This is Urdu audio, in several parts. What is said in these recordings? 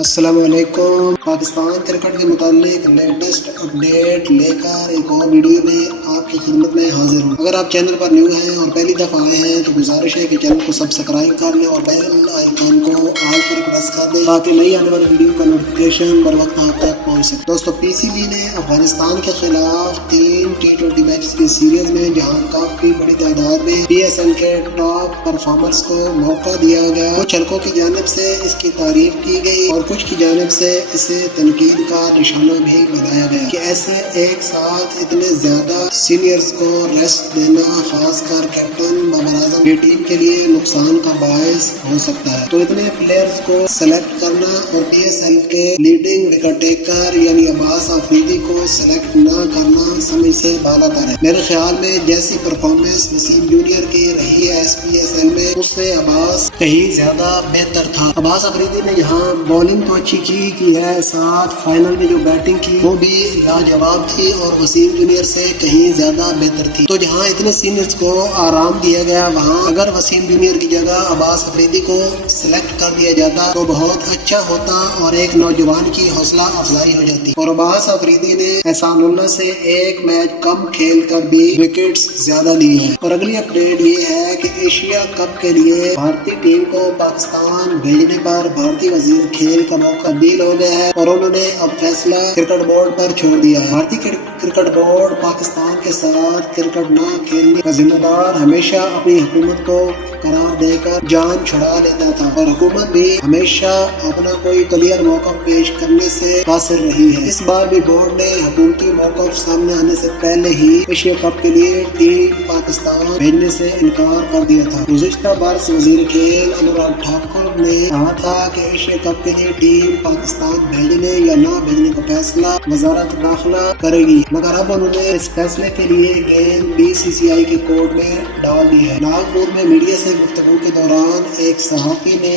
السلام علیکم۔ پاکستان کرکٹ کے متعلق لیٹسٹ اپڈیٹ لے کر ایک اور ویڈیو میں آپ کی خدمت میں حاضر ہوں۔ اگر آپ چینل پر نیو ہیں اور پہلی دفعہ آئے ہیں تو گزارش ہے کہ چینل کو سبسکرائب کر لیں اور بیل آئیکن کو آل پر پریس کر دیں تاکہ نئی آنے والی ویڈیو کا نوٹیفیکیشن بر وقت آپ تک پہنچ سکے۔ دوستو، پی سی بی نے افغانستان کے خلاف 3 T20 میچز کی سیریز میں جہاں کافی بڑی تعداد میں پی ایس ایل کے ٹاپ پرفارمرز کو موقع دیا گیا، کچھ حلقوں کی جانب سے اس کی تعریف کی گئی اور کچھ کی جانب سے اسے تنقید کا نشانہ بھی بنایا گیا کہ ایسے ایک ساتھ اتنے زیادہ سینئرز کو ریسٹ دینا خاص کر کیپٹن بابر اعظم کی ٹیم کے لیے نقصان کا باعث ہو سکتا ہے۔ تو اتنے پلیئرز کو سلیکٹ کرنا اور پی ایس ایل کے لیڈنگ وکٹ ٹیکر یعنی عباس آفریدی کو سلیکٹ نہ کرنا سمجھ سے بالا تر ہے۔ میرے خیال میں جیسی پرفارمنس وسیم جونیئر کی رہی ہے اس پی ایس ایل میں، اس سے عباس کہیں زیادہ بہتر تھا۔ عباس آفریدی نے یہاں بولنگ تو اچھی کی ہے، ساتھ فائنل میں جو بیٹنگ کی وہ بھی لاجواب تھی اور وسیم جونیئر سے کہیں زیادہ بہتر تھی۔ تو جہاں اتنے سینئرز کو آرام دیا گیا، وہاں اگر وسیم جونیئر کی جگہ عباس آفریدی کو سلیکٹ کر دیا جاتا تو بہت اچھا ہوتا اور ایک نوجوان کی حوصلہ افزائی ہو جاتی۔ اور عباس آفریدی نے احسان اللہ سے ایک میچ کم کھیل کر بھی وکٹس زیادہ لی ہیں۔ اور اگلی اپڈیٹ یہ ہے کہ ایشیا کپ کے لیے بھارتی ٹیم کو پاکستان بھیجنے پر بھارتی وزیر کھیل کا موقع تبدیل ہو گیا ہے اور انہوں نے اب فیصلہ کرکٹ بورڈ پر چھوڑ دیا ہے۔ بھارتی کرکٹ بورڈ پاکستان کے ساتھ کرکٹ نہ کھیلنے کا ذمہ دار ہمیشہ اپنی حکومت کو قرار دے کر جان چھڑا لیتا تھا اور حکومت بھی ہمیشہ اپنا کوئی کلیئر موقف پیش کرنے سے قاصر رہی ہے۔ اس بار بھی بورڈ نے حکومتی موقف سامنے آنے سے پہلے ہی ایشیا کپ کے لیے ٹیم پاکستان بھیجنے سے انکار کر دیا تھا۔ گزشتہ برس وزیر کھیل انوراگ ٹھاکر نے کہا تھا کہ ایشیا کپ کے لیے ٹیم پاکستان بھیجنے یا نہ بھیجنے کا فیصلہ وزارت داخلہ کرے گی، مگر اب انہوں نے اس فیصلے کے لیے گیند بی سی سی آئی کے کورٹ میں ڈال دی ہے۔ ناگپور میں میڈیا سے گفتگو کے دوران ایک صحافی نے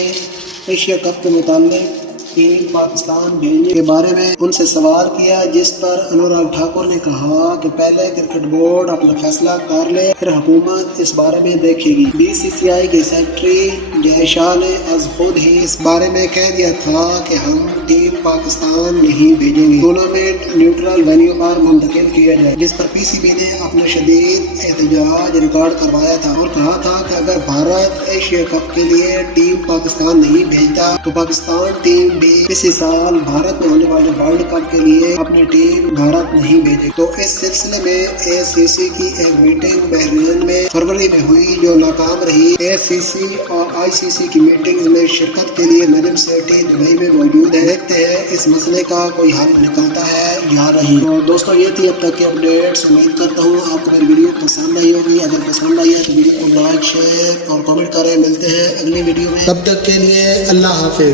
ایشیا کپ کے متعلق ٹیم پاکستان بھیجنے کے بارے میں ان سے سوال کیا، جس پر انوراگ ٹھاکر نے کہا کہ پہلے کرکٹ بورڈ اپنا فیصلہ کر لے، پھر حکومت اس بارے میں دیکھے گی۔ بی سی سی آئی کے سیکرٹری جے شاہ نے از خود ہی اس بارے میں کہہ دیا تھا کہ ہم ٹیم پاکستان نہیں بھیجیں گے، ٹورنامنٹ نیوٹرل وینیو پر منتقل کیا جائے، جس پر پی سی بی نے اپنا شدید احتجاج ریکارڈ کروایا تھا اور کہا تھا کہ اگر بھارت ایشیا کپ کے لیے ٹیم پاکستان نہیں بھیجتا تو پاکستان ٹیم بھی اسی سال بھارت میں ہونے والے ورلڈ کپ کے لیے اپنی ٹیم بھارت نہیں بھیجے۔ تو اس سلسلے میں اے سی سی کی ایک میٹنگ بحرین میں فروری میں ہوئی جو ناکام رہی۔ اے سی سی اور آئی سی سی کی میٹنگ میں شرکت کے لیے نجم سیٹھی دبئی میں موجود ہے۔ دیکھتے ہیں اس مسئلے کا کوئی حل نکلتا ہے یا نہیں۔ تو دوستو، یہ تھی اب تک کی اپڈیٹس۔ امید کرتا ہوں آپ کو میری ویڈیو پسند آئی ہوگی۔ اگر پسند آئی ہے تو ویڈیو کو لائک، شیئر اور کامنٹ کریں۔ ملتے ہیں اگلی ویڈیو میں، تب تک کے لیے اللہ حافظ۔